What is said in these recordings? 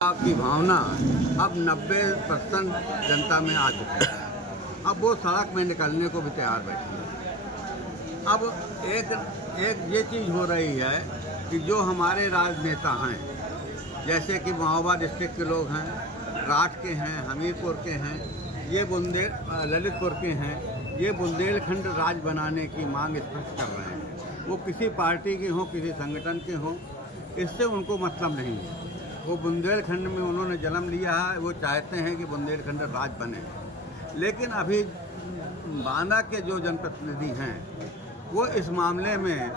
आपकी भावना अब 90% जनता में आ चुकी है। अब वो सड़क में निकलने को भी तैयार बैठी है। अब एक ये चीज़ हो रही है कि जो हमारे राजनेता हैं, जैसे कि महोबा डिस्ट्रिक्ट के लोग हैं, राठ के हैं, हमीरपुर के हैं, ये ललितपुर के हैं, ये बुंदेलखंड राज बनाने की मांग स्पष्ट कर रहे हैं। वो किसी पार्टी के हों, किसी संगठन के हों, इससे उनको मतलब नहीं है। वो बुंदेलखंड में उन्होंने जन्म लिया है, वो चाहते हैं कि बुंदेलखंड राज बने। लेकिन अभी बांदा के जो जनप्रतिनिधि हैं वो इस मामले में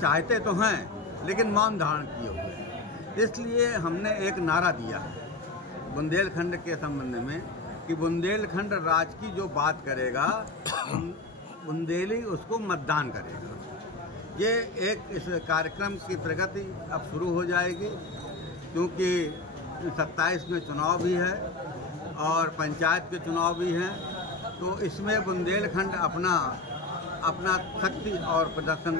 चाहते तो हैं लेकिन मौन धारण किए हुए। इसलिए हमने एक नारा दिया है बुंदेलखंड के संबंध में कि बुंदेलखंड राज की जो बात करेगा बुंदेली उसको मतदान करेगा। ये एक इस कार्यक्रम की प्रगति अब शुरू हो जाएगी, क्योंकि 27 में चुनाव भी है और पंचायत के चुनाव भी हैं। तो इसमें बुंदेलखंड अपना शक्ति और प्रदर्शन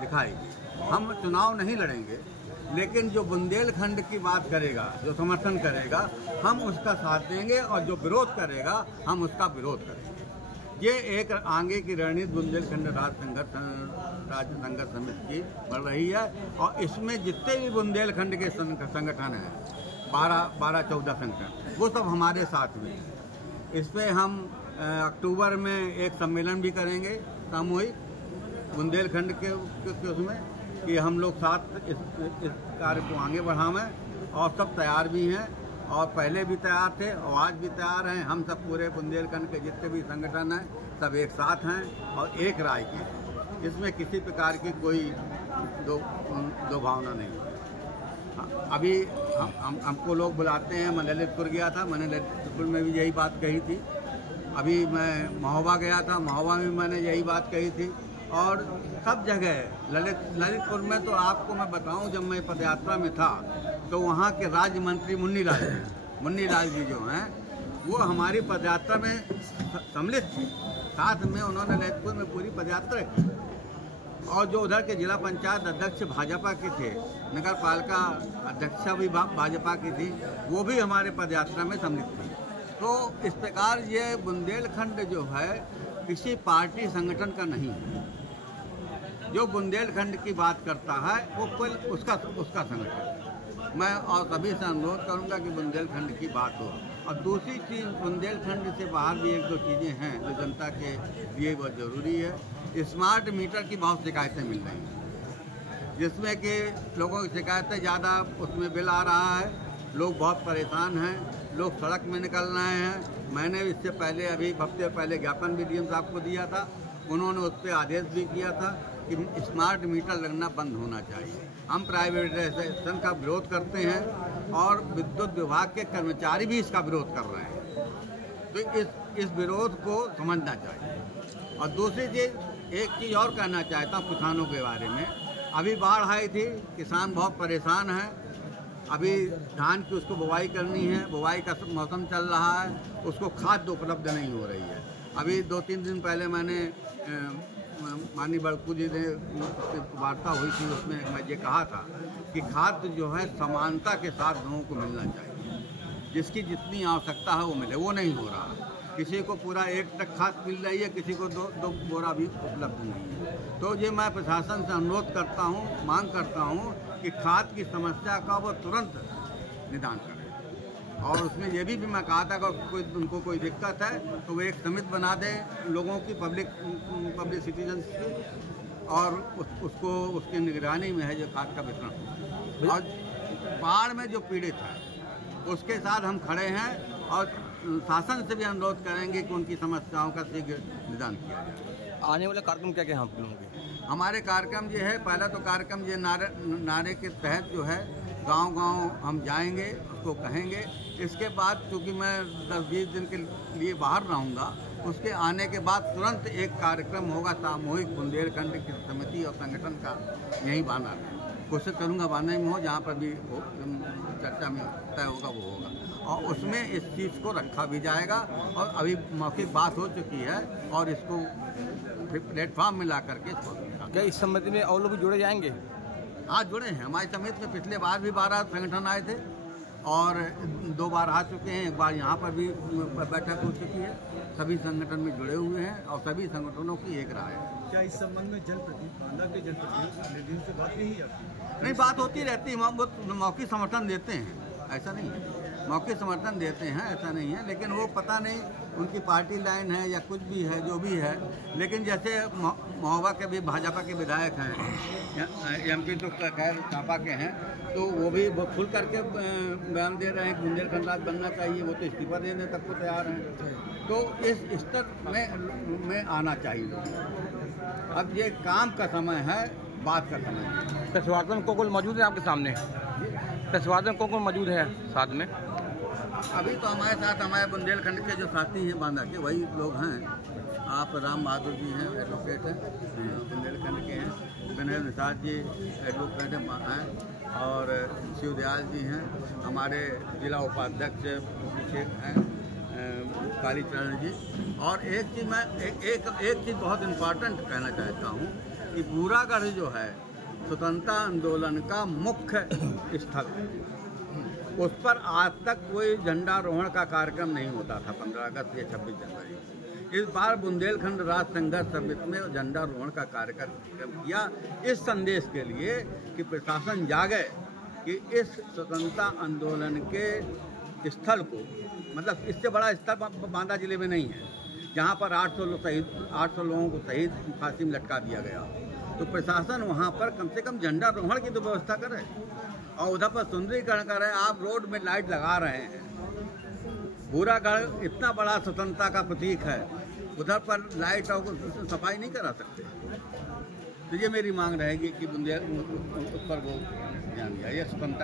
दिखाएगी। हम चुनाव नहीं लड़ेंगे, लेकिन जो बुंदेलखंड की बात करेगा, जो समर्थन करेगा, हम उसका साथ देंगे, और जो विरोध करेगा हम उसका विरोध करेंगे। ये एक आगे की रणनीति बुंदेलखंड राज्य संघर्ष समिति की बढ़ रही है। और इसमें जितने भी बुंदेलखंड के संगठन हैं, 12-14 संगठन, वो सब हमारे साथ में हैं। इस पर हम अक्टूबर में एक सम्मेलन भी करेंगे सामूहिक बुंदेलखंड के उसमें, कि हम लोग साथ इस कार्य को आगे बढ़ावें। और सब तैयार भी हैं, और पहले भी तैयार थे और आज भी तैयार हैं। हम सब पूरे बुंदेलखंड के जितने भी संगठन हैं सब एक साथ हैं और एक राय के हैं। इसमें किसी प्रकार की कोई दो भावना नहीं है। अभी हमको लोग बुलाते हैं। मैं ललितपुर गया था, मैंने ललितपुर में भी यही बात कही थी। अभी मैं महोबा गया था, महोबा में मैंने यही बात कही थी। और सब जगह ललितपुर में तो आपको मैं बताऊं, जब मैं पदयात्रा में था तो वहाँ के राज्य मंत्री मुन्नी लाल जी जो हैं वो हमारी पदयात्रा में सम्मिलित थे। साथ में उन्होंने ललितपुर में पूरी पदयात्रा की। और जो उधर के जिला पंचायत अध्यक्ष भाजपा के थे, नगर पालिका अध्यक्षा भी भाजपा की थी, वो भी हमारे पदयात्रा में सम्मिलित थी। तो इस प्रकार ये बुंदेलखंड जो है किसी पार्टी संगठन का नहीं है। जो बुंदेलखंड की बात करता है वो कोई उसका संगठन। मैं और सभी से अनुरोध करूंगा कि बुंदेलखंड की बात हो। और दूसरी चीज़, बुंदेलखंड से बाहर भी एक दो चीज़ें हैं जो जनता के लिए बहुत ज़रूरी है। स्मार्ट मीटर की बहुत शिकायतें मिल रही हैं, जिसमें कि लोगों की शिकायतें ज़्यादा, उसमें बिल आ रहा है, लोग बहुत परेशान हैं, लोग सड़क में निकल रहे हैं। मैंने इससे पहले अभी हफ्ते पहले ज्ञापन भी डीएम साहब को दिया था। उन्होंने उस पर आदेश भी किया था कि स्मार्ट मीटर लगना बंद होना चाहिए। हम प्राइवेटाइजेशन का विरोध करते हैं और विद्युत विभाग के कर्मचारी भी इसका विरोध कर रहे हैं। तो इस विरोध को समझना चाहिए। और दूसरी चीज़, एक चीज़ और कहना चाहता हूँ किसानों के बारे में। अभी बाढ़ आई थी, किसान बहुत परेशान हैं। अभी धान की उसको बुवाई करनी है, बुवाई का मौसम चल रहा है, उसको खाद उपलब्ध नहीं हो रही है। अभी 2-3 दिन पहले मैंने माननीय बड़कू जी ने वार्ता हुई थी, उसमें मैं ये कहा था कि खाद जो है समानता के साथ लोगों को मिलना चाहिए, जिसकी जितनी आवश्यकता है वो मिले। वो नहीं हो रहा। किसी को पूरा 1 ट्रक खाद मिल रही है, किसी को 2 बोरा भी उपलब्ध नहीं है। तो ये मैं प्रशासन से अनुरोध करता हूँ, मांग करता हूँ कि खाद की समस्या का वो तुरंत निदान करें। और उसमें ये भी मैं कहा था कि उनको कोई दिक्कत है तो वो एक समिति बना दे लोगों की, पब्लिक सिटीजन्स की, और उसको उसकी निगरानी में है जो खाद का वितरण। और बाढ़ में जो पीड़ित है उसके साथ हम खड़े हैं और शासन से भी अनुरोध करेंगे कि उनकी समस्याओं का शीघ्र निदान किया जाए। आने वाले कार्यक्रम क्या क्या हम होंगे? हमारे कार्यक्रम ये है, पहला तो कार्यक्रम ये नारे के तहत जो है गांव-गांव हम जाएंगे, उसको कहेंगे। इसके बाद चूँकि मैं 10-20 दिन के लिए बाहर रहूँगा, उसके आने के बाद तुरंत एक कार्यक्रम होगा सामूहिक बुंदेलखंड की समिति और संगठन का, यहीं बांदा में। कोशिश करूँगा बांदा में हो, जहाँ पर भी चर्चा में तय होगा वो होगा। और उसमें इस चीज़ को रखा भी जाएगा। और अभी मौखिक बात हो चुकी है और इसको प्लेटफॉर्म में ला करके इसको क्या इस समिति में और लोग जुड़े जाएंगे? आज जुड़े हैं। हमारी समिति में पिछले बार भी 12 संगठन आए थे, और 2 बार आ चुके हैं। एक बार यहाँ पर भी बैठक हो चुकी है। सभी संगठन में जुड़े हुए हैं और सभी संगठनों की एक राय है। क्या इस संबंध में जनप्रतिनिधि बांदा के जनप्रतिनिधि से बात नहीं है? नहीं, बात होती रहती है। वो मौखिक समर्थन देते हैं, ऐसा नहीं है। मौखिक समर्थन देते हैं, ऐसा नहीं है। लेकिन वो पता नहीं उनकी पार्टी लाइन है या कुछ भी है, जो भी है। लेकिन जैसे महोबा के भी भाजपा के विधायक हैं, एमपी तो खैर चांपा के हैं, तो वो भी खुल करके बयान दे रहे हैं कि बुंदेलखंड राज्य बनना चाहिए। वो तो इस्तीफा देने तक को तैयार हैं। तो इस स्तर में आना चाहिए। अब ये काम का समय है, बात का समय है। पेशवार्तन कौन मौजूद है आपके सामने? पेशवार्तन कौन मौजूद है साथ में? अभी तो हमारे साथ हमारे बुंदेलखंड के जो साथी हैं बांदा के, वही लोग हैं। आप राम बहादुर जी हैं, एडवोकेट हैं, बुंदेलखंड के हैं। विनय निषाद जी एडवोकेट हैं और शिवदयाल जी हैं। हमारे जिला उपाध्यक्ष अभिषेक हैं, कालीचरण जी। और एक चीज़ मैं एक चीज़ बहुत इम्पोर्टेंट कहना चाहता हूँ कि बूरागढ़ जो है स्वतंत्रता आंदोलन का मुख्य स्थल, उस पर आज तक कोई झंडारोहण का कार्यक्रम नहीं होता था 15 अगस्त या 26 जनवरी। इस बार बुंदेलखंड राज्य संघर्ष समिति में झंडारोहण का कार्यक्रम किया, इस संदेश के लिए कि प्रशासन जागे कि इस स्वतंत्रता आंदोलन के स्थल को, मतलब इससे बड़ा स्थल बांदा जिले में नहीं है, जहाँ पर 800 लोगों को शहीद फांसी में लटका दिया गया। तो प्रशासन वहाँ पर कम से कम झंडारोहण की तो व्यवस्था करे और उधर पर सुंदरीकरण कर रहे हैं। आप रोड में लाइट लगा रहे हैं। बूरागढ़ इतना बड़ा स्वतंत्रता का प्रतीक है, उधर पर लाइट और सफाई नहीं करा सकते। तो ये मेरी मांग रहेगी कि बुंदेल उस पर वो ध्यान दिया। ये स्वतंत्रता